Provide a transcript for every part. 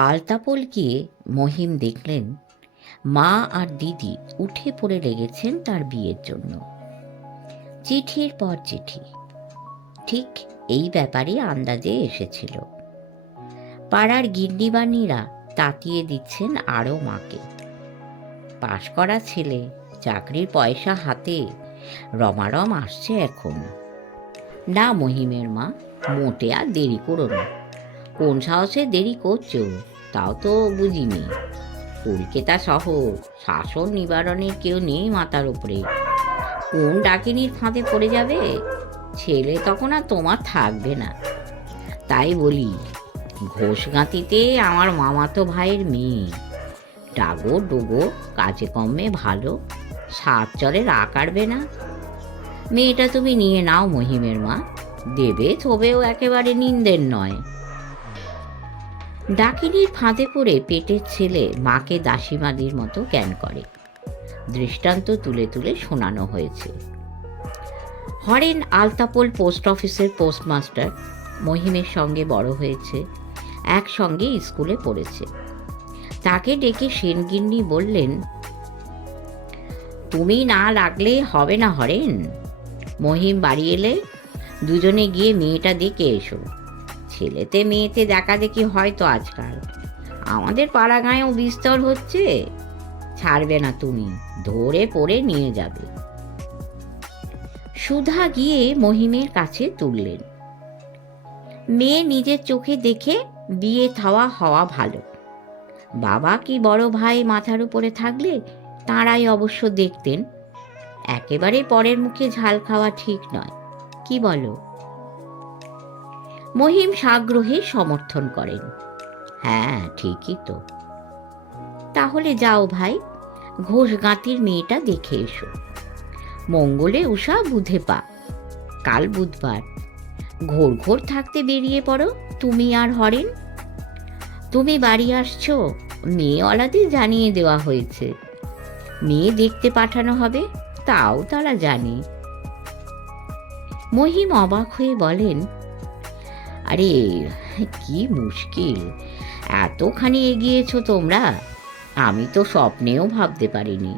আলতাপোল গিয়ে মহিম দেখলেন, মা আর দিদি উঠে পড়ে লেগেছেন তার বিয়ের জন্য। চিঠির পর চিঠি। ঠিক এই ব্যাপারে আন্দাজে এসেছিল। পাড়ার গিন্নিবাণীরা তাতিয়ে দিচ্ছেন আরও মাকে। পাশ করা ছেলে, চাকরির পয়সা হাতে, রমারম আসছে এখন। না মহিমের মা, মোটে আর দেরি করো না। কোন সাহসে দেরি করছ? তাও তো বুঝিনি। কলকাতা শহর, শাসন নিবারণের কেউ নেই মাথার উপরে। কোন ডাকিনির ফাঁদে পড়ে যাবে? ছেলে তখন আর তোমার থাকবে না। তাই বলি ঘোষগাঁতিতে আমার মামাতো ভাইয়ের মেয়ে। ডাগো ডোগো কাজে কমে ভালো, সাত চরে রা কাটবে না। মেয়েটা তুমি নিয়ে নাও মহিমের মা, দেবে তবেও একেবারে নিন্দের নয়। ডাকিনীর ফাঁদে পড়ে পেটের ছেলে মাকে দাসীমাদির মতো জ্ঞান করে। দৃষ্টান্ত তুলে তুলে শোনানো হয়েছে। হরেন আলতাপোল পোস্ট অফিসের পোস্টমাস্টার মহিমের সঙ্গে বড় হয়েছে, একসঙ্গে স্কুলে পড়েছে। তাকে ডেকে সেনগিন্নি বললেন, তুমি না লাগলে হবে না হরেন। মহিম বাড়ি এলে দুজনে গিয়ে মেয়েটা দেখে এসো। ছেলেতে, মেয়েতে দেখা দেখি হয়তো আজকাল। আমাদের পাড়া গাঁয়েও বিস্তর হচ্ছে। ছাড়বে না তুমি, ধরে পড়ে নিয়ে যাবে। সুধা গিয়ে মহিমের কাছে তুললেন। মেয়ে নিজের চোখে দেখে বিয়ে থাওয়া হওয়া ভালো। বাবা কি বড় ভাই মাথার উপরে থাকলে তাঁরাই অবশ্য দেখতেন। একেবারে পরের মুখে ঝাল খাওয়া ঠিক নয়। কি বলো? মহিম সাগ্রহে সমর্থন করেন। হ্যাঁ ঠিকই তো। তাহলে যাও ভাই, ঘোষ গাঁতির মেয়েটা দেখে এসো। মঙ্গলে উষা বুধে পা। কাল বুধবার। ঘোর ঘোর থাকতে বেরিয়ে পড়ো, তুমি আর হরেন। তুমি বাড়ি আসছো, মেয়েওয়ালাদের জানিয়ে দেওয়া হয়েছে। মেয়ে দেখতে পাঠানো হবে, তাও তারা জানে। মহিম অবাক হয়ে বলেন আরে, কি মুশকিল। এতখানি এগিয়েছো তোমরা, আমি তো স্বপ্নেও ভাবতে পারিনি।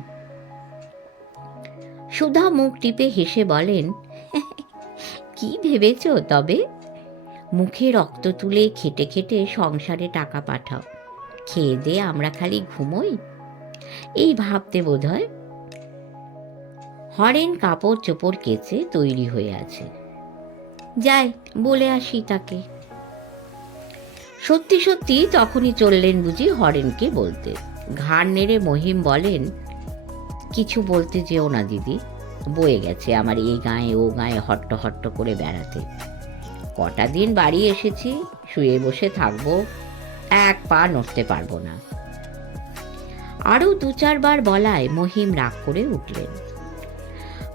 সুধা মুখ টিপে হেসে বলেন, কি ভেবেছ তবে? মুখে রক্ত তুলে খেটে খেটে সংসারে টাকা পাঠাও। খেয়ে দে, আমরা খালি ঘুমোই। এই ভাবতে বোধ হয় হরেন কাপড় চোপড় কেচে তৈরি হয়ে আছে। যাই, বলে আসি তাকে। সত্যি সত্যি তখনই চললেন বুঝি হরেনকে বলতে। ঘাড় নেড়ে মহিম বলেন, কিছু বলতে যেও না দিদি, বয়ে গেছে আমার এই গায়ে, ও গায়ে হট্ট হট্ট করে বেড়াতে। কটা দিন বাড়ি এসেছি, শুয়ে বসে থাকব, এক পা নড়তে পারব না। আরও দু চারবার বলায় মহিম রাগ করে উঠলেন।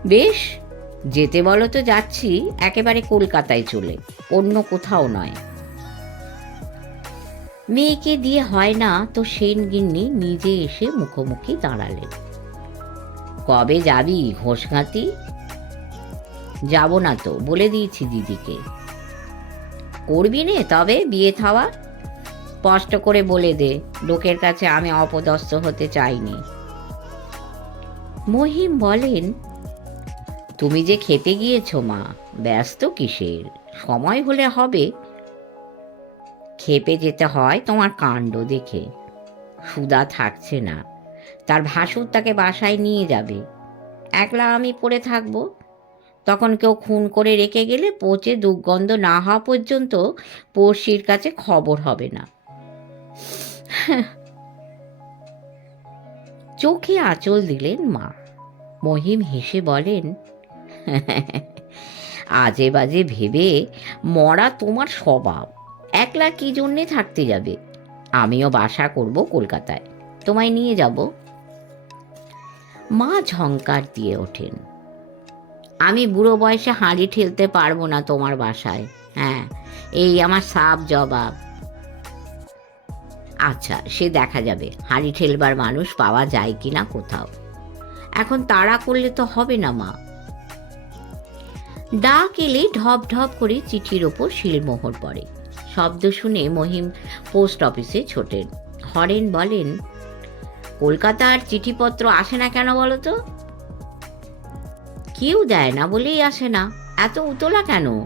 বেশ যেতে বলো তো যাচ্ছি, একেবারে কলকাতায় চলে, অন্য কোথাও নয়। মেয়েকে দিয়ে হয় না তো সেন গিন্নি নিজে এসে মুখোমুখি দাঁড়ালেন। কবে যাবি ঘোষঘাতি যাব না তো, বলে দিয়েছি দিদিকে। করবি নে তবে বিয়ে থাওয়া? স্পষ্ট করে বলে দে, লোকের কাছে আমি অপদস্থ হতে চাইনি। মহিম বলেন তুমি যে খেতে গিয়েছো, মা, ব্যস্ত কিসের? সময় হলে হবে। খেপে যেতে হয় তোমার কাণ্ড দেখে। সুদা থাকছে না। তার ভাসুর তাকে বাসায় নিয়ে যাবে। একলা আমি পড়ে থাকব। তখন কেউ খুন করে রেখে গেলে পচে দুর্গন্ধ না হওয়া পর্যন্ত পড়শির কাছে খবর হবে না। চোখে আঁচল দিলেন মা। মহিম হেসে বলেন আজে বাজে ভেবে মরা তোমার স্বভাব। একলা কি জন্যে থাকতে যাবে? আমিও বাসা করব কলকাতায়। তোমায় নিয়ে যাব। মা ঝঙ্কার দিয়ে ওঠেন। আমি বুড়ো বয়সে হাঁড়ি ঠেলতে পারব না তোমার বাসায়। হ্যাঁ এই আমার সাপ জবাব। আচ্ছা সে দেখা যাবে। হাঁড়ি ঠেলবার মানুষ পাওয়া যায় কি না কোথাও। এখন তাড়া করলে তো হবে না মা। ডাক এলে ঢপ ঢপ করে চিঠির ওপর শিলমোহর পড়ে। শব্দ শুনে মহিম পোস্ট অফিসে ছোটেন। হরেন বলেন, কলকাতার চিঠিপত্র আসে না কেন বলো তো? কেউ দেয় না বলেই আসে না। এত উতলা কেন?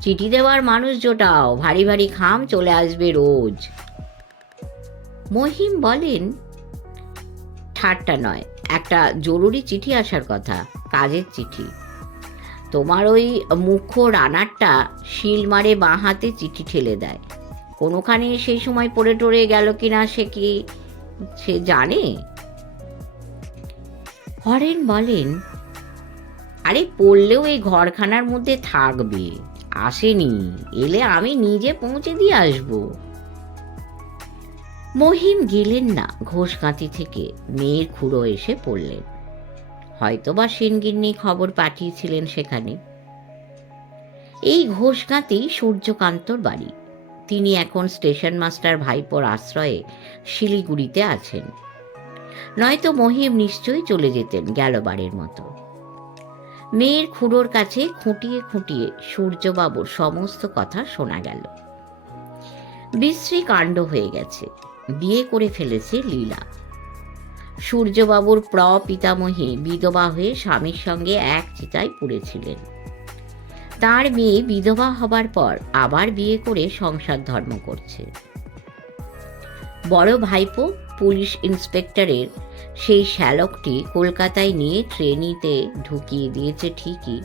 চিঠি দেওয়ার মানুষ জোটাও, ভারী ভারী খাম চলে আসবে রোজ। মহিম বলেন, ঠাট্টা নয়, একটা জরুরি চিঠি আসার কথা, কাজের চিঠি। তোমার ওই মুখ্য রানারটা শিল মারে বাঁ হাতে চিঠি ঠেলে দেয়। কোনোখানে সেই সময় পড়ে টরে গেল কিনা সে কি সে জানে? হরেন বলেন, আরে পড়লেও এই ঘরখানার মধ্যে থাকবে, আসেনি, এলে আমি নিজে পৌঁছে দিয়ে আসব। মহিম গেলেন না ঘোষগাঁতি থেকে মেয়ের খুঁড়ো এসে পড়লেন। হয়তোবা সেনগিন্নি খবর পাঠিয়েছিলেন সেখানে। এই ঘোষগাঁতি সূর্যকান্তর বাড়ি। তিনি এখন স্টেশন মাস্টার ভাইপোর আশ্রয়ে শিলিগুড়িতে আছেন। নয়তো মহিম নিশ্চয়ই চলে যেতেন গেলবারের মতো। মেয়ের খুঁড়োর কাছে খুঁটিয়ে খুঁটিয়ে সূর্যবাবুর সমস্ত কথা শোনা গেল। বিশ্রী কাণ্ড হয়ে গেছে। বিয়ে করে ফেলেছে লীলা। সূর্যবাবুর প্র পিতামহী বিধবা হয়ে স্বামীর সঙ্গে এক চিতায় পুড়েছিলেন। তার মেয়ে বিধবা হবার পর আবার বিয়ে করে সংসার ধর্ম করছে। বড় ভাইপো পুলিশ ইন্সপেক্টরের সেই শ্যালকটি কলকাতায় নিয়ে ট্রেনিতে ঢুকিয়ে দিয়েছে ঠিকই।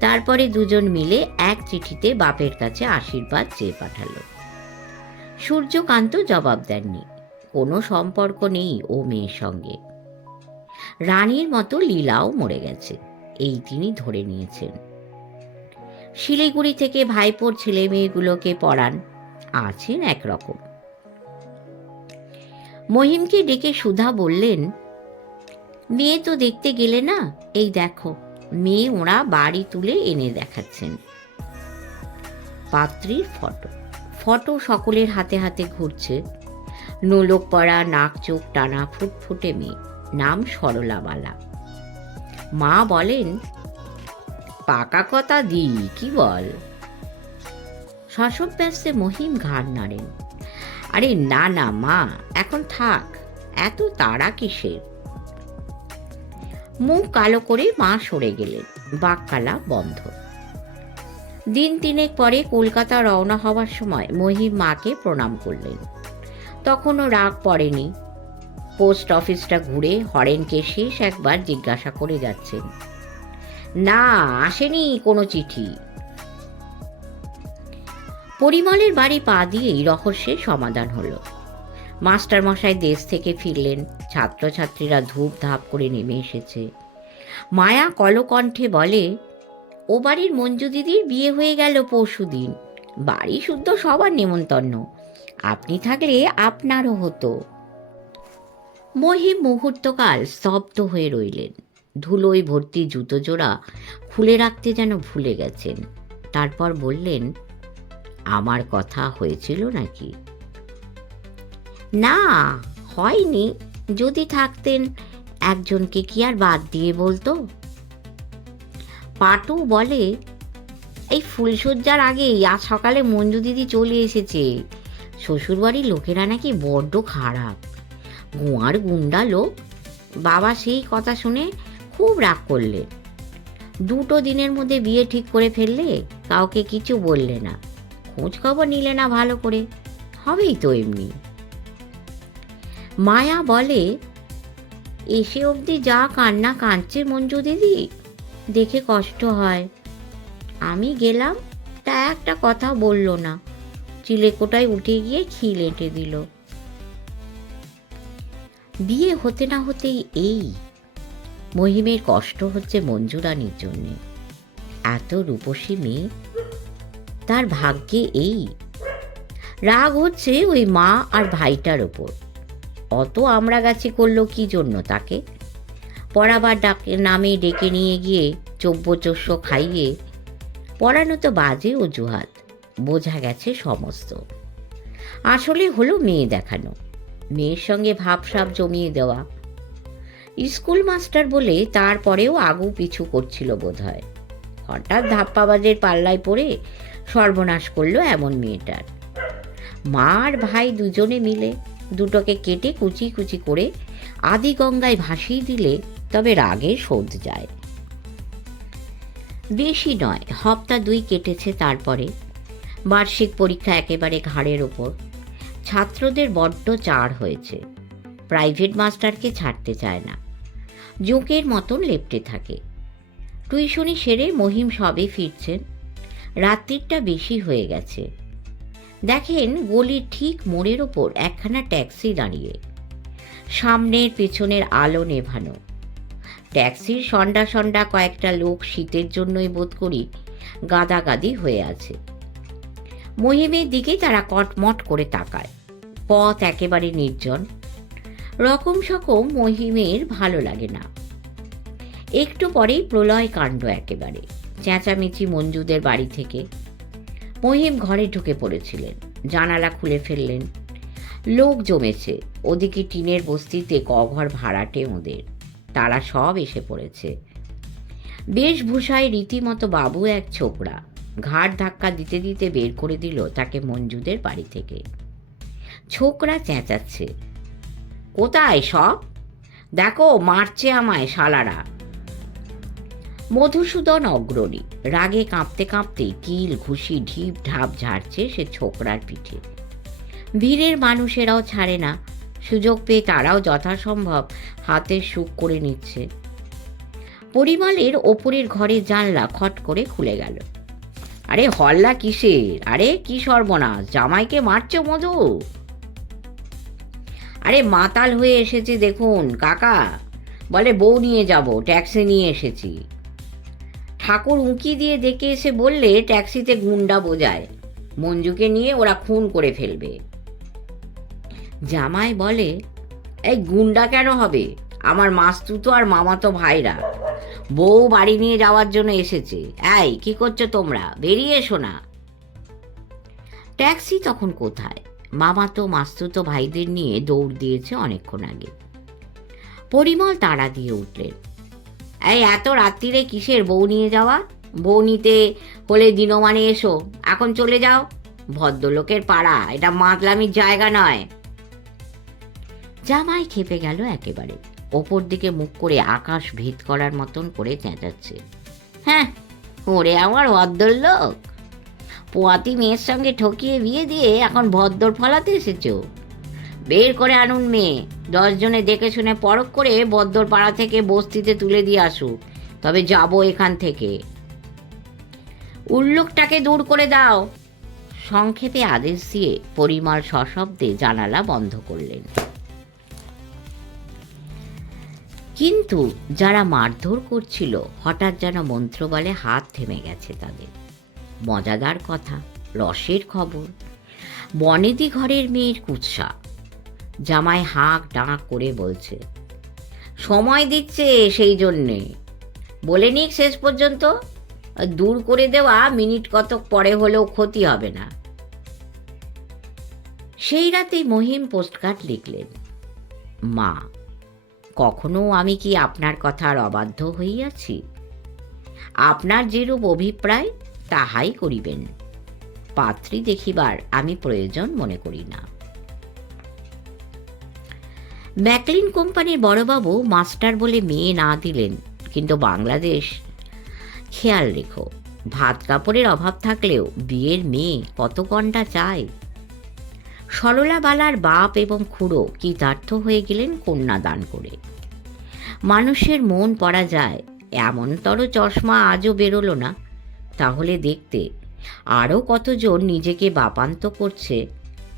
তারপরে দুজন মিলে এক চিঠিতে বাপের কাছে আশীর্বাদ চেয়ে পাঠালো। সূর্যকান্ত জবাব দেননি। কোনো সম্পর্ক নেই ও মেয়ের সঙ্গে। রানীর মতো লীলাও মরে গেছে, এই তিনি ধরে নিয়েছেন। শিলিগুড়ি থেকে ভাইপোর ছেলে মেয়েগুলোকে পড়ান, আছেন একরকম। মহিমকে ডেকে সুধা বললেন, মেয়ে তো দেখতে গেলে না, এই দেখো, মেয়ে ওরা বাড়ি তুলে এনে দেখাচ্ছেন। পাত্রীর ফটো ফটো সকলের হাতে হাতে ঘুরছে। নোলক পড়া, নাক চোখ টানা ফুটফুটে মেয়ে। নাম সরলাবালা। মা বলেন, পাকা কথা দি কি বল? শশব্যস্তে মহিম ঘাড় নাড়েন। আরে না না, মা, এখন থাক, এত তাড়া কিসের? মুখ কালো করে মা সরে গেলেন বাক্কালা বন্ধ। দিন তিনেক পরে কলকাতা রওনা হওয়ার সময় মহিম মাকে প্রণাম করলেন। তখনও রাগ পড়েনি। পোস্ট অফিসটা ঘুরে হরেনকে শেষ একবার জিজ্ঞাসা করে যাচ্ছেন না, আসেনি কোনো চিঠি। পরিমলের বাড়ি পা দিয়েই রহস্যের সমাধান হলো। মাস্টার মশাই দেশ থেকে ফিরলেন। ছাত্রছাত্রীরা ধূপ ধাপ করে নেমে এসেছে। মায়া কলকণ্ঠে বলে, ও বাড়ির মঞ্জু দিদির বিয়ে হয়ে গেল পরশু দিন বাড়ি শুদ্ধ সবার নেমন্তন্ন। আপনি থাকলে আপনারও হতো। মহিম মুহূর্তকাল স্তব্ধ হয়ে রইলেন। ধুলোয় ভর্তি জুতো জোড়া খুলে রাখতে যেন ভুলে গেছেন। তারপর বললেন, আমার কথা হয়েছিল নাকি? না, হয়নি। যদি থাকতেন, একজনকে কি আর বাদ দিয়ে বলতো? পাটু বলে, এই ফুলসজ্জার আগেই আজ সকালে মঞ্জু দিদি চলে এসেছে। শ্বশুরবাড়ির লোকেরা নাকি বড্ড খারাপ। গোয়ার গুন্ডা লোক। বাবা সেই কথা শুনে খুব রাগ করলেন দুটো দিনের মধ্যে বিয়ে ঠিক করে ফেললে কাউকে কিছু বললে না। খোঁজ খবর নিলে না ভালো করে। হবেই তো এমনি। মায়া বলে, এসে অবধি যা কান্না কাঁদছে মঞ্জু দিদি, দেখে কষ্ট হয়। আমি গেলাম, তা একটা কথা বলল না। চিলেকোটায় উঠে গিয়ে খিল এঁটে দিল। বিয়ে হতে না হতেই এই মহিমের কষ্ট হচ্ছে মঞ্জুরানির জন্যে। এত রূপসী মেয়ে। তার ভাগ্যে এই। রাগ হচ্ছে ওই মা আর ভাইটার ওপর। অত আমরা গাছি করল কি জন্য তাকে? পড়াবার ডাকে, নামে ডেকে নিয়ে গিয়ে চব্য চস্য খাইয়ে, পড়ানো তো বাজে অজুহাত। বোঝা গেছে সমস্ত। আসলে হলো মেয়ে দেখানো। মেয়ের সঙ্গে ভাবসাব জমিয়ে দেওয়া। স্কুল মাস্টার বলে তারপরেও আগু পিছু করছিল বোধহয়। হঠাৎ ধাপ্পাবাজের পাল্লায় পড়ে সর্বনাশ করল এমন মেয়েটার। মা আর ভাই দুজনে মিলে দুটোকে কেটে কুচি কুচি করে আদি গঙ্গায় ভাসিয়ে দিলে তবে রাগে শোধ যায়। বেশি নয়, হপ্তা দুই কেটেছে তারপরে। বার্ষিক পরীক্ষা একেবারে ঘাড়ের ওপর। ছাত্রদের বড্ড চার হয়েছে। প্রাইভেট মাস্টারকে ছাড়তে চায় না। জোঁকের মতন লেপটে থাকে। টুইশনি সেরে মহিম সবে ফিরছেন। রাত্রিটা বেশি হয়ে গেছে। দেখেন গলির ঠিক মোড়ের ওপর একখানা ট্যাক্সি দাঁড়িয়ে। সামনের পেছনের আলো নেভানো। ট্যাক্সির সন্ডা সন্ডা কয়েকটা লোক শীতের জন্যই বোধ করি গাদাগাদি হয়ে আছে। মহিমের দিকে তারা কটমট করে তাকায়। পথ একেবারে নির্জন। রকম সকম মহিমের ভালো লাগে না। একটু পরেই প্রলয় কাণ্ড একেবারে। চেঁচামেচি মঞ্জুদের বাড়ি থেকে। মহিম ঘরে ঢুকে পড়েছিলেন। জানালা খুলে ফেললেন। লোক জমেছে। ওদিকে টিনের বস্তিতে কঘর ভাড়াটে ওদের। তারা সব এসে পড়েছে। বেশভূষায় রীতিমতো বাবু এক ছোকরা। ঘাড় ধাক্কা দিতে দিতে বের করে দিল তাকে মঞ্জুদের বাড়ি থেকে। ছোকরা চেঁচাচ্ছে। কোথায় সব? দেখো, মারছে আমায় শালারা। মধুসূদন অগ্রণী, রাগে কাঁপতে কাঁপতে কিল ঘুষি, ঢিপ, ঢাপ ঝাড়ছে সে ছোকরার পিঠে। ভিড়ের মানুষেরাও ছাড়ে না। সুযোগ পেয়ে তারাও যথাসম্ভব হাতের সুখ করে নিচ্ছে। পরিমলের ওপরের ঘরে জানলা খট করে খুলে গেল। আরে হল্লা কিসের? আরে কি সর্বনাশ? জামাইকে মারছো মধু? আরে মাতাল হয়ে এসেছে দেখুন, কাকা। বলে বউ নিয়ে যাব, ট্যাক্সি নিয়ে এসেছি। ঠাকুর উঁকি দিয়ে দেখে এসে বললে ট্যাক্সিতে গুন্ডা বোঝায়। মঞ্জুকে নিয়ে ওরা খুন করে ফেলবে। জামাই বলে, এই গুন্ডা কেন হবে? আমার মাস্তুতো আর মামাতো ভাইরা। বউ বাড়ি নিয়ে যাওয়ার জন্য এসেছে। এই, কি করছ তোমরা? বেরিয়ে এসো না। ট্যাক্সি তখন কোথায়? মামাতো মাস্তুতো ভাইদের নিয়ে দৌড় দিয়েছে অনেকক্ষণ আগে। পরিমল তাড়া দিয়ে উঠলেন। এই, এত রাত্রিরে কিসের বউ নিয়ে যাওয়া? বউ নিতে হলে দিনমানে এসো। এখন চলে যাও। ভদ্রলোকের পাড়া, এটা মাতলামির জায়গা নয়। জামাই খেপে গেল একেবারে। ওপর দিকে মুখ করে আকাশ ভেদ করার মতন করে চেঁচাচ্ছে। হ্যাঁ ওরে আমার ভদ্রলোক। পোয়াতি মেয়ের সঙ্গে ঠকিয়ে বিয়ে দিয়ে এখন ভদ্র ফলাতে এসেছ। বের করে আনুন মেয়ে, দশজনে দেখে শুনে পরখ করে বদ্দর পাড়া থেকে বস্তিতে তুলে দিয়ে আসুক, তবে যাব এখান থেকে। উল্লুকটাকে দূর করে দাও। সংক্ষেপে আদেশ দিয়ে পরিমল সশব্দে জানালা বন্ধ করলেন। কিন্তু যারা মারধর করছিল, হঠাৎ যেন মন্ত্রবলে হাত থেমে গেছে তাদের। মজাদার কথা, রসের খবর। বনেদি ঘরের মেয়ের কুৎসা। জামাই হাঁক ডাক করে বলছে, সময় দিচ্ছে সেই জন্যে। বলে নিক শেষ পর্যন্ত। দূর করে দেওয়া মিনিট কতক পরে হলেও ক্ষতি হবে না। সেই রাতেই মহিম পোস্টকার্ড লিখলেন, মা কখনো আমি কি আপনার কথার অবাধ্য হইয়াছি? আপনার যেরূপ অভিপ্রায়, তাহাই করিবেন। পাত্রী দেখিবার আমি প্রয়োজন মনে করি না। ম্যাকলিন কোম্পানির বড়বাবু মাস্টার বলে মেয়ে না দিলেন, কিন্তু বাংলাদেশ, খেয়াল রেখো, ভাত কাপড়ের অভাব থাকলেও বিয়ের মেয়ে কত গন্ডা চায়? সরলাবালার বাপ এবং খুড়ো কৃতার্থ হয়ে গেলেন কন্যা দান করে? মানুষের মন পড়া যায়, এমনতর চশমা আজও বেরোলো না। তাহলে দেখতে, আরও কতজন নিজেকে বাপান্ত করছে,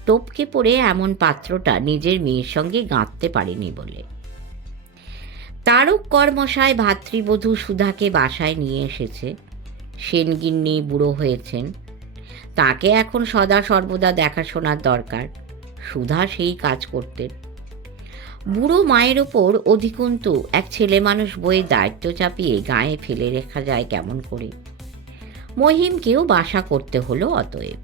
টপকে পড়ে এমন পাত্রটা নিজের মেয়ের সঙ্গে গাঁথতে পারেনি বলে। তারক কর্মশায় ভাতৃবধূ সুধাকে বাসায় নিয়ে এসেছে। সেনগিন্নি বুড়ো হয়েছেন। তাকে এখন সদা সর্বদা দেখাশোনার দরকার। সুধা সেই কাজ করতেন। বুড়ো মায়ের ওপর অধিকন্তু এক ছেলে মানুষ বইয়ে দায়িত্ব চাপিয়ে গায়ে ফেলে রেখা যায় কেমন করে? মহিমকেও বাসা করতে হলো অতএব।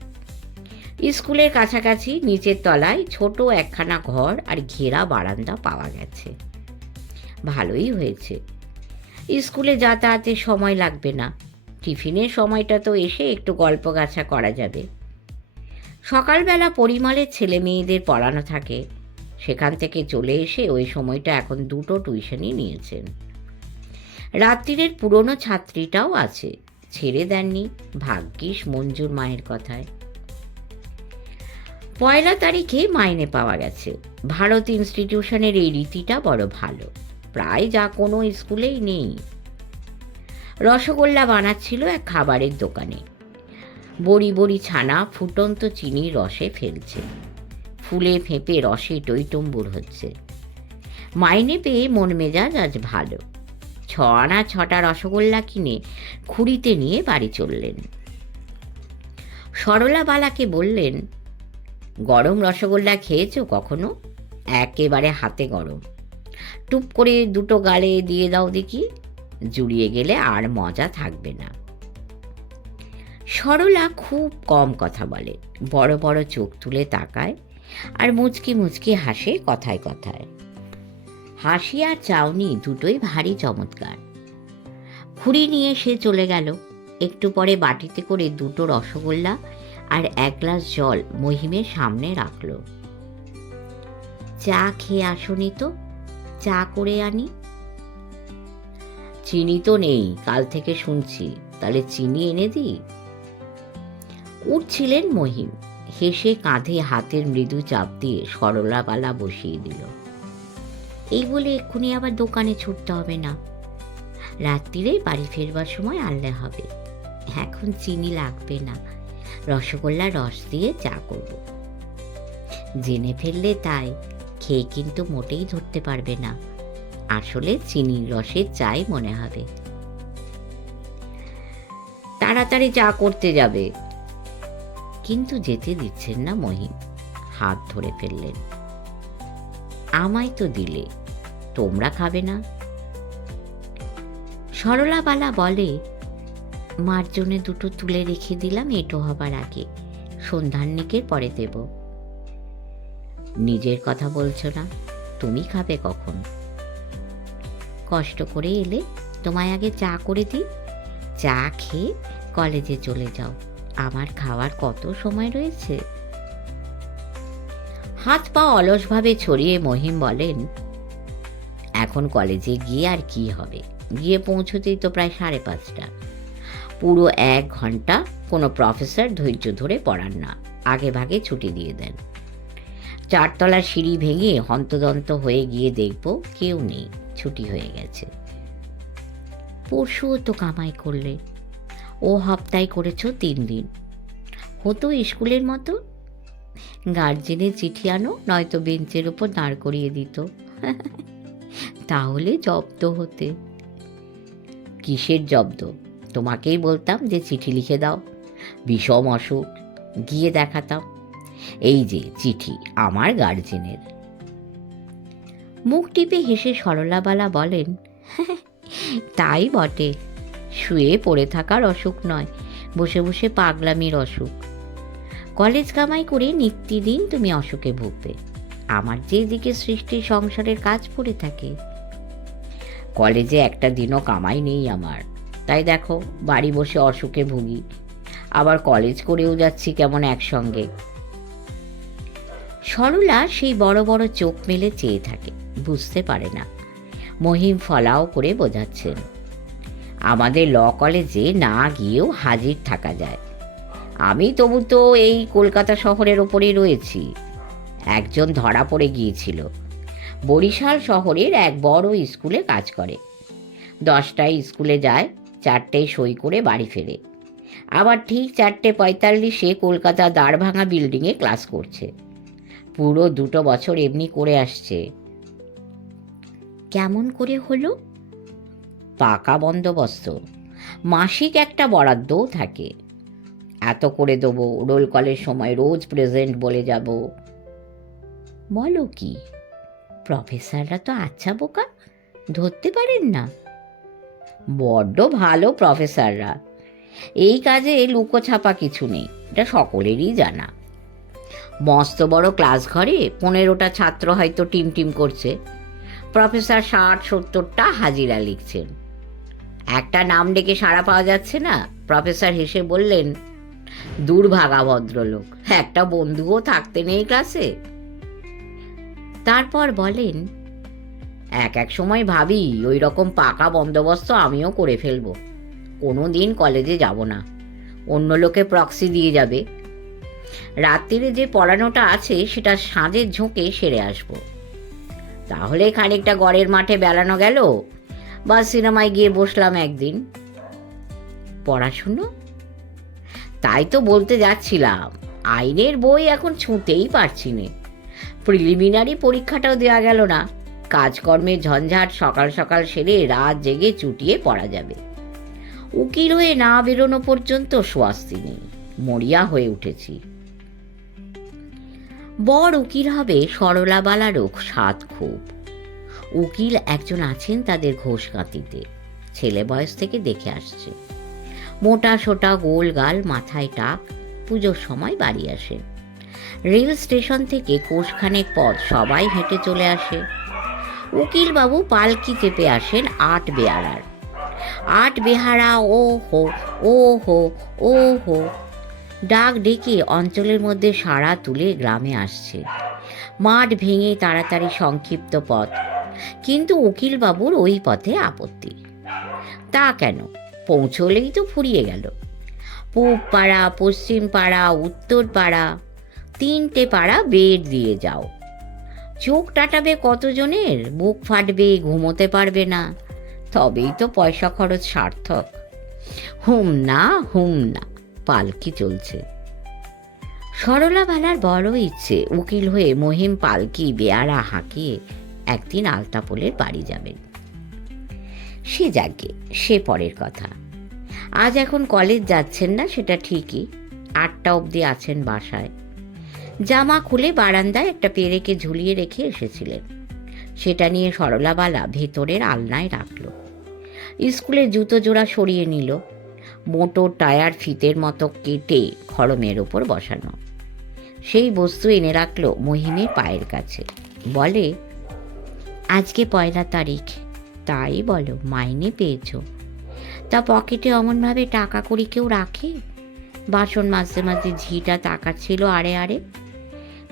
স্কুলের কাছাকাছি নিচের তলায় ছোট একখানা ঘর আর ঘেরা বারান্দা পাওয়া গেছে। ভালোই হয়েছে। স্কুলে যাতায়াতের সময় লাগবে না। টিফিনের সময়টা তো এসে একটু গল্প গাছা করা যাবে। সকালবেলা পরিমলের ছেলে মেয়েদের পড়ানো থাকে। সেখান থেকে চলে এসে ওই সময়টা এখন দুটো টিউশনই নিয়েছেন। রাত্রিরের পুরনো ছাত্রীটাও আছে। ছেড়ে দেননি। ভাগ্যিস মঞ্জুর মায়ের কথায়। পয়লা তারিখে মাইনে পাওয়া গেছে। ভারত ইনস্টিটিউশনের এই রীতিটা বড় ভালো। প্রায় যা কোনো স্কুলেই নেই। রসগোল্লা বানাচ্ছিল এক খাবারের দোকানে। বড়ি বড়ি ছানা, ফুটন্ত চিনির রসে ফেলছে। ফুলে ফেঁপে রসে টইটম্বুর হচ্ছে। মাইনে পেয়ে মন মেজাজ আজ ভালো। ছ আনা ছটা রসগোল্লা কিনে খুঁড়িতে নিয়ে বাড়ি চললেন। সরলা বালাকে বললেন, গরম রসগোল্লা খেয়েছো কখনো? একেবারে হাতে গরম। টুপ করে দুটো গালে দিয়ে দাও দেখি। জুড়িয়ে গেলে আর মজা থাকবে না। সরলা খুব কম কথা বলে, বড় বড় চোখ তুলে তাকায় আর মুচকি মুচকি হাসে কথায় কথায়। হাসি আর চাউনি দুটোই ভারী চমৎকার। খুঁড়ি নিয়ে সে চলে গেল। একটু পরে বাটিতে করে দুটো রসগোল্লা আর এক গ্লাস জল মহিমের সামনে রাখল। চা খেয়ে আসনি তো? চা করে আনি। চিনি তো নেই, কাল থেকে শুনছি। তাহলে চিনি এনে দিই উঠছিলেন মহিম। হেসে কাঁধে হাতের মৃদু চাপ দিয়ে সরলাবালা বসিয়ে দিল। এই বলে এক্ষুনি আবার দোকানে ছুটতে হবে না। রাত্রিরে বাড়ি ফেরবার সময় আনলে হবে। এখন চিনি লাগবে না। রসগোল্লা রস দিয়ে চা করব। জেনে ফেললে তাই, খেয়ে কিন্তু মোটেই ধরতে পারবে না। আসলে চিনির রসের চাই মনে হবে। তাড়াতাড়ি চা করতে যাবে। কিন্তু যেতে দিচ্ছেন না মহিম। হাত ধরে ফেললেন। আমায় তো দিলে, তোমরা খাবে না। সরলাবালা বলে মার দুটো তুলে রেখে দিলাম, এটো হবার আগে। সন্ধ্যান্নিকের পরে দেব। নিজের কথা বলছো না, তুমি খাবে কখন? কষ্ট করে এলে তোমায় আগে চা করে দিই। চা খেয়ে কলেজে চলে যাও। আমার খাওয়ার কত সময় রয়েছে? হাত পা অলসভাবে ছড়িয়ে মহিম বলেন, এখন কলেজে গিয়ে আর কি হবে? গিয়ে পৌঁছতেই তো প্রায় সাড়ে পাঁচটা। পুরো এক ঘণ্টা কোনো প্রফেসর ধৈর্য ধরে পড়ান না। আগে ভাগে ছুটি দিয়ে দেন। চারতলার সিঁড়ি ভেঙে হন্তদন্ত হয়ে গিয়ে দেখব কেউ নেই। ছুটি হয়ে গেছে। পরশুও তো কামাই করলে। ও হপ্তায় করেছ তিন দিন। হতো স্কুলের মতো। গার্জেনের চিঠি আনো, নয়তো বেঞ্চের ওপর দাঁড় করিয়ে দিত। তাহলে জব্দ হতে। কিসের জব্দ? তোমাকেই বলতাম যে চিঠি লিখে দাও। বিষম অসুখ, গিয়ে দেখাতাম। এই যে চিঠি, আমার গার্জেনের। মুখ টিপে হেসে সরলাবালা বলেন, তাই বটে। শুয়ে পড়ে থাকার অসুখ নয়, বসে বসে পাগলামির অসুখ। কলেজ কামাই করে নিত্যদিন তুমি অসুখে ভুগবে। আমার যে দিকে সৃষ্টির সংসারের কাজ পড়ে থাকে। কলেজে একটা দিনও কামাই নেই আমার। তাই দেখো, বাড়ি বসে অসুখে ভুগি। আবার কলেজ করেও যাচ্ছি কেমন একসঙ্গে। সরলা সেই বড় বড় চোখ মেলে চেয়ে থাকে। বুঝতে পারে না। মহিম ফলাও করে বোঝাচ্ছেন, আমাদের ল কলেজে না গিয়েও হাজির থাকা যায়। আমি তবু তো এই কলকাতা শহরের ওপরেই রয়েছি। একজন ধরা পড়ে গিয়েছিল। বরিশাল শহরের এক বড় স্কুলে কাজ করে। দশটায় স্কুলে যায়, চারটেয় সই করে বাড়ি ফেরে। আবার ঠিক চারটে পঁয়তাল্লিশে কলকাতা দাঁড়ভাঙা বিল্ডিংয়ে ক্লাস করছে। পুরো দুটো বছর এমনি করে আসছে। কেমন করে হলো? পাকা বন্দোবস্ত। মাসিক একটা বরাদ্দও থাকে। এত করে দেবো, রোল কলের সময় রোজ প্রেজেন্ট বলে যাব। বলো কি? প্রফেসররা তো আচ্ছা বোকা, ধরতে পারেন না। বড্ড ভালো প্রফেসররা এই কাজে লুকোছাপা কিছু নেই, এটা সকলেরই জানা। মস্ত বড় ক্লাস ঘরে পনেরোটা ছাত্র হয়তো টিম টিম করছে। প্রফেসর ষাট সত্তরটা হাজিরা লিখছেন। একটা নাম ডেকে সাড়া পাওয়া যাচ্ছে না। প্রফেসর হেসে বললেন, দুর্ভাগা ভদ্রলোক, একটা বন্ধুও থাকতে নেই ক্লাসে। তারপর বলেন, এক এক সময় ভাবি ওই রকম পাকা বন্দোবস্ত আমিও করে ফেলব। কোনো দিন কলেজে যাব না। অন্য লোকে প্রক্সি দিয়ে যাবে। রাত্রিরে যে পড়ানোটা আছে, সেটা সাঁঝের ঝোঁকে সেরে আসব। তাহলে খানিকটা গড়ের মাঠে বেড়ানো গেল। বা সিনেমায় গিয়ে বসলাম একদিন। পড়াশুনো? তাই তো বলতে যাচ্ছিলাম, আইনের বই এখন ছুঁতেই পারছি নে। প্রিলিমিনারি পরীক্ষাটাও দেওয়া গেল না কাজকর্মের ঝঞ্ঝাট সকাল সকাল সেরে রাত জেগে চুটিয়ে পড়া যাবে। উকিল হয়ে না বেরোনো পর্যন্ত স্বস্তি নেই, মরিয়া হয়ে উঠেছি। বড় উকিল হবে সরলাবালারও স্বাদ খুব। উকিল একজন আছেন তাদের ঘোষগাতিতে ছেলে বয়স থেকে দেখে আসছে। মোটা সোটা গোল গাল, মাথায় টাক, পুজোর সময় বাড়ি আসে। রেল স্টেশন থেকে কোষখানেক পথ সবাই হেঁটে চলে আসে। উকিলবাবু পালকি চেপে আসেন আট বেয়ারার। আট বেহারা ও হো ও হো ও হো ডাক ডেকে অঞ্চলের মধ্যে সাড়া তুলে গ্রামে আসছে। মাঠ ভেঙে তাড়াতাড়ি সংক্ষিপ্ত পথ। কিন্তু উকিলবাবুর ওই পথে আপত্তি। তা কেন? পৌঁছলেই তো ফুরিয়ে গেল। পূব পাড়া পশ্চিম পাড়া উত্তর পাড়া তিনটে পাড়া বেড দিয়ে যাও। চোখ টাটাবে কতজনের? বুক ফাটবে, ঘুমোতে পারবে না। তবেই তো পয়সা খরচ সার্থক। হুম না হুম না। পালকি চলছে। সরলা বালার বড় ইচ্ছে, উকিল হয়ে মহিম পালকি বেয়ারা হাঁকিয়ে একদিন আলতাপোলের বাড়ি যাবেন সে যাকে, সে পরের কথা। আজ এখন কলেজ যাচ্ছেন না, সেটা ঠিকই। আটটা অবধি আছেন বাসায়। জামা খুলে বারান্দায় একটা পেরেকে ঝুলিয়ে রেখে এসেছিলেন। সেটা নিয়ে সরলাবালা ভেতরের আলনায় রাখল। স্কুলে জুতো জোড়া সরিয়ে নিল। মোটর টায়ার ফিতের মতো কেটে খড়মের ওপর বসানো। সেই বস্তু এনে রাখল মহিমের পায়ের কাছে। বলে, আজকে পয়লা তারিখ, তাই বলো, মাইনে পেয়েছ। তা পকেটে অমনভাবে টাকা করি কেউ রাখে? বাসন মাঝে মাঝে ঝিটা টাকা ছিল আরে আরে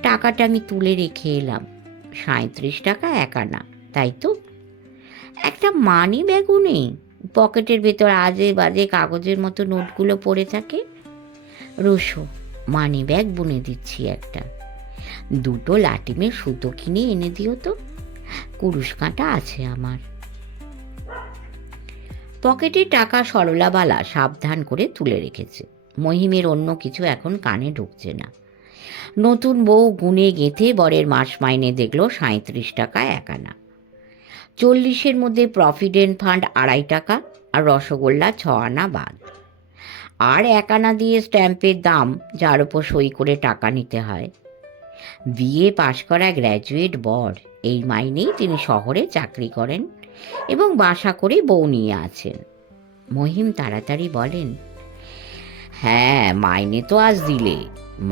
টাকাটা আমি তুলে রেখে এলাম সাঁত্রিশ টাকা একানা, তাই তো? একটা মানি ব্যাগও নেই। পকেটের ভেতর আজে বাজে কাগজের মতো নোটগুলো পড়ে থাকে। রসো মানি ব্যাগ বুনে দিচ্ছি একটা। দুটো লাটিমের সুতো কিনে এনে দিও তো। কুরুশ কাঁটা আছে আমার। পকেটে টাকা সরলাবালা সাবধান করে তুলে রেখেছে। মহিমের অন্য কিছু এখন কানে ঢুকছে না। নতুন বউ গুনে গেঁথে বরের মাস মাইনে দেখল সাঁত্রিশ টাকা একানা। চল্লিশের মধ্যে প্রভিডেন্ট ফান্ড আড়াই টাকা আর রসগোল্লা ছ আনা বাদ। আর এক আনা দিয়ে স্ট্যাম্পের দাম, যার উপর সই করে টাকা নিতে হয়। বিএ পাশ করা গ্র্যাজুয়েট বর, এই মাইনেই তিনি শহরে চাকরি করেন এবং বাসা করে বউ নিয়ে আছেন। মহিম তাড়াতাড়ি বলেন হ্যাঁ মাইনে তো আজ দিলে।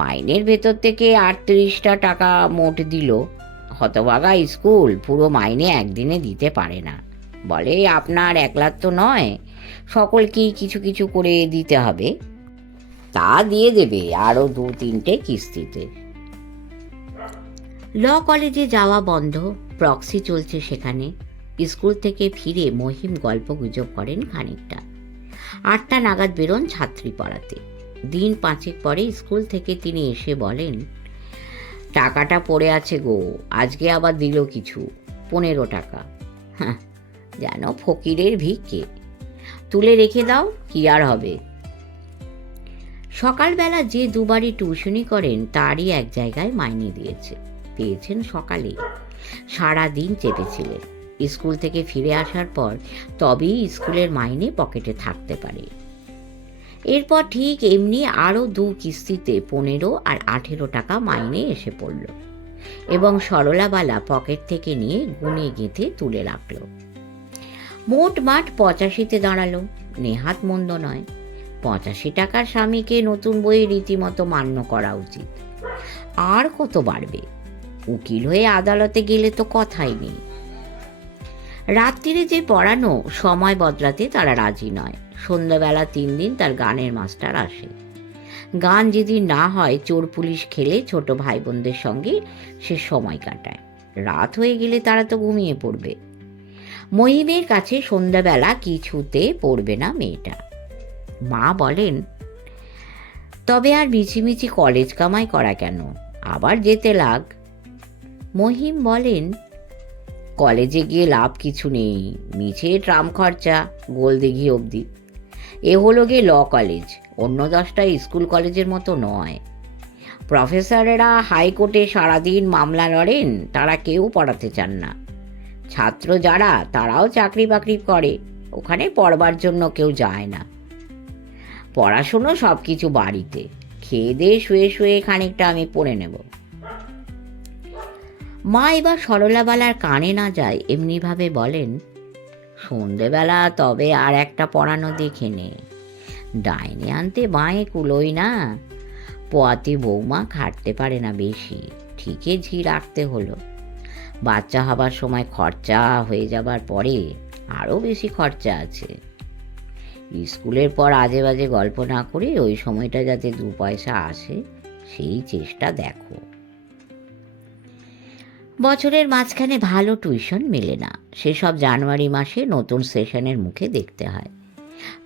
মাইনের ভেতর থেকে আটত্রিশটা টাকা মোট দিল। হতভাগা স্কুল, পুরো মাইনে একদিনে দিতে পারে না। বলে, আপনার একলার তো নয় সকলকেই কিছু কিছু করে দিতে হবে। তা দিয়ে দেবে আরও দু তিনটে কিস্তিতে। ল কলেজে যাওয়া বন্ধ, প্রক্সি চলছে সেখানে। স্কুল থেকে ফিরে মহিম গল্প গুজব করেন খানিকটা। আটটা নাগাদ বেরোন ছাত্রী পড়াতে। দিন পাঁচেক পরে স্কুল থেকে তিনি এসে বলেন টাকাটা পড়ে আছে গো। আজকে আবার দিল কিছু, পনেরো টাকা। হ্যাঁ যেন ফকিরের ভিক্ষে। তুলে রেখে দাও, কি আর হবে? সকালবেলা যে দুবারই টিউশনি করেন, তারই এক জায়গায় মাইনে দিয়েছে। পেয়েছেন সকালে। সারা দিন চেপেছিলেন। স্কুল থেকে ফিরে আসার পর তবেই স্কুলের মাইনে পকেটে থাকতে পারে। এরপর ঠিক এমনি আরও দু কিস্তিতে পনেরো আর আঠেরো টাকা মাইনে এসে পড়ল এবং সরলাবালা পকেট থেকে নিয়ে গুনে গেঁথে তুলে রাখল। মোট মাঠ পঁচাশিতে দাঁড়াল, নেহাত মন্দ নয়। পঁচাশি টাকার স্বামীকে নতুন বইয়ে রীতিমতো মান্য করা উচিত। আর কত বাড়বে? উকিল হয়ে আদালতে গেলে তো কথাই নেই। রাত্রিরে যে পড়ানো, সময় বদলাতে তারা রাজি নয়। সন্ধ্যাবেলা তিন দিন তার গানের মাস্টার আসে। গান যদি না হয়, চোর পুলিশ খেলে ছোট ভাই বোনদের সঙ্গে সে সময় কাটায়। রাত হয়ে গেলে তারা তো ঘুমিয়ে পড়বে। মহিমের কাছে সন্ধ্যাবেলা কিছুতে পড়বে না মেয়েটা। মা বলেন, তবে আর মিছিমিছি কলেজ কামাই করা কেন? আবার যেতে লাগ। মহিম বলেন, কলেজে গিয়ে লাভ কিছু নেই। মিছে ট্রাম খরচা, গোলদিঘি অবধি। এ হলো গিয়ে ল কলেজ। অন্য দশটা স্কুল কলেজের মতো নয়। প্রফেসরেরা হাইকোর্টে সারাদিন মামলা লড়েন, তারা কেউ পড়াতে চান না। ছাত্র যারা, তারাও চাকরি বাকরি করে, ওখানে পড়বার জন্য কেউ যায় না। পড়াশুনো সব কিছু বাড়িতে। খেয়ে দিয়ে শুয়ে শুয়ে খানিকটা আমি পড়ে নেব। মা এবার সরলাবালার কানে না যায় এমনিভাবে বলেন সন্ধেবেলা তবে আর একটা পড়ানো দেখে নে। ডাইনে আনতে বাঁয়ে কুলোই না। পোয়াতে বৌমা খাটতে পারে না বেশি, ঠিকই ঝি রাখতে হলো। বাচ্চা হবার সময় খরচা হয়ে যাবার পরে আরও বেশি খরচা আছে। স্কুলের পর আজে বাজে গল্প না করে ওই সময়টা যাতে দু পয়সা আসে, সেই চেষ্টা দেখো। বছরের মাঝখানে ভালো টিউশন মেলে না। সেসব জানুয়ারি মাসে নতুন সেশনের মুখে দেখতে হয়।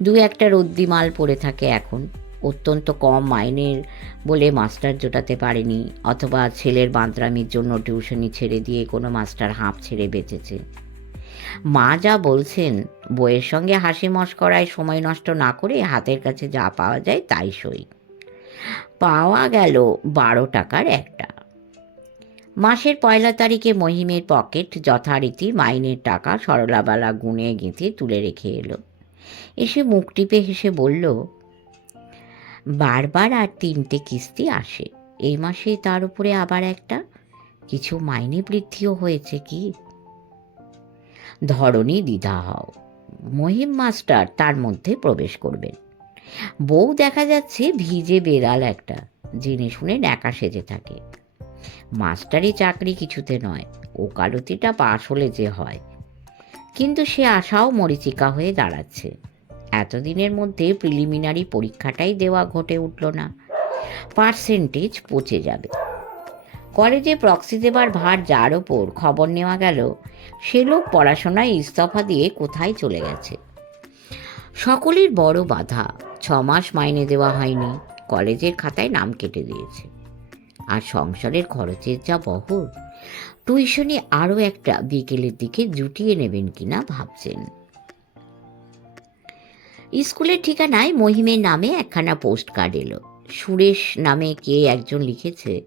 দু একটা রদ্দি মাল পড়ে থাকে এখন। অত্যন্ত কম মাইনের বলে মাস্টার জোটাতে পারেনি, অথবা ছেলের বাঁদরামির জন্য টিউশনি ছেড়ে দিয়ে কোনো মাস্টার হাঁপ ছেড়ে বেঁচেছে। মা যা বলছেন, বইয়ের সঙ্গে হাসি মস্করায় সময় নষ্ট না করে হাতের কাছে যা পাওয়া যায় তাই সই। পাওয়া গেল বারো টাকার একটা। মাসের পয়লা তারিখে মহিমের পকেট যথারীতি মাইনের টাকা সরলাবালা গুনে গেঁথে তুলে রেখে এলো। এসে মুখ টিপে হেসে বলল, বারবার আর তিনটে কিস্তি আসে। এই মাসে তার উপরে আবার একটা? কিছু মাইনে বৃদ্ধিও হয়েছে কি? ধরনী দ্বিধা হও। মহিম মাস্টার তার মধ্যে প্রবেশ করবেন। বউ দেখা যাচ্ছে ভিজে বেড়াল একটা। জেনে শুনে ন্যাকা সেজে থাকে। মাস্টারি চাকরি কিছুতে নয়, ওকালতিটা পাশ হলে যে হয়। কিন্তু সে আশাও মরিচিকা হয়ে দাঁড়াচ্ছে। এতদিনের মধ্যে প্রিলিমিনারি পরীক্ষাটাই দেওয়া ঘটে উঠল না। পার্সেন্টেজ পচে যাবে। কলেজে প্রক্সি দেবার ভার যার ওপর খবর নেওয়া গেল, সে লোক পড়াশোনায় ইস্তফা দিয়ে কোথায় চলে গেছে। সকলের বড় বাধা ছ মাস মাইনে দেওয়া হয়নি, কলেজের খাতায় নাম কেটে দিয়েছে। আর সংসারের খরচের যা বহর টিউশনি আরও একটা বিকেলের দিকে জুটিয়ে নেবেন কিনা ভাবছেন। স্কুলের ঠিকানায় মহিমের নামে একখানা পোস্ট কার্ড এলো। সুরেশ নামে কে একজন লিখেছে,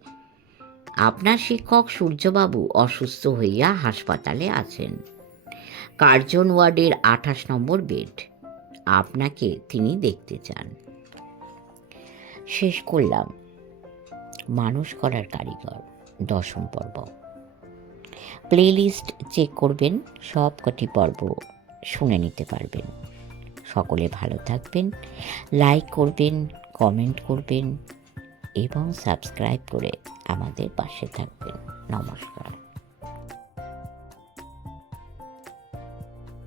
আপনার শিক্ষক সূর্যবাবু অসুস্থ হইয়া হাসপাতালে আছেন। কার্জন ওয়ার্ডের আঠাশ নম্বর বেড। আপনাকে তিনি দেখতে চান। শেষ করলাম। মানুষ করার কারিগর, দশম পর্ব। প্লেলিস্ট চেক করবেন, সব কটি পর্ব শুনে নিতে পারবেন। সকলে ভালো থাকবেন, লাইক করবেন, কমেন্ট করবেন এবং সাবস্ক্রাইব করে আমাদের পাশে থাকবেন। নমস্কার।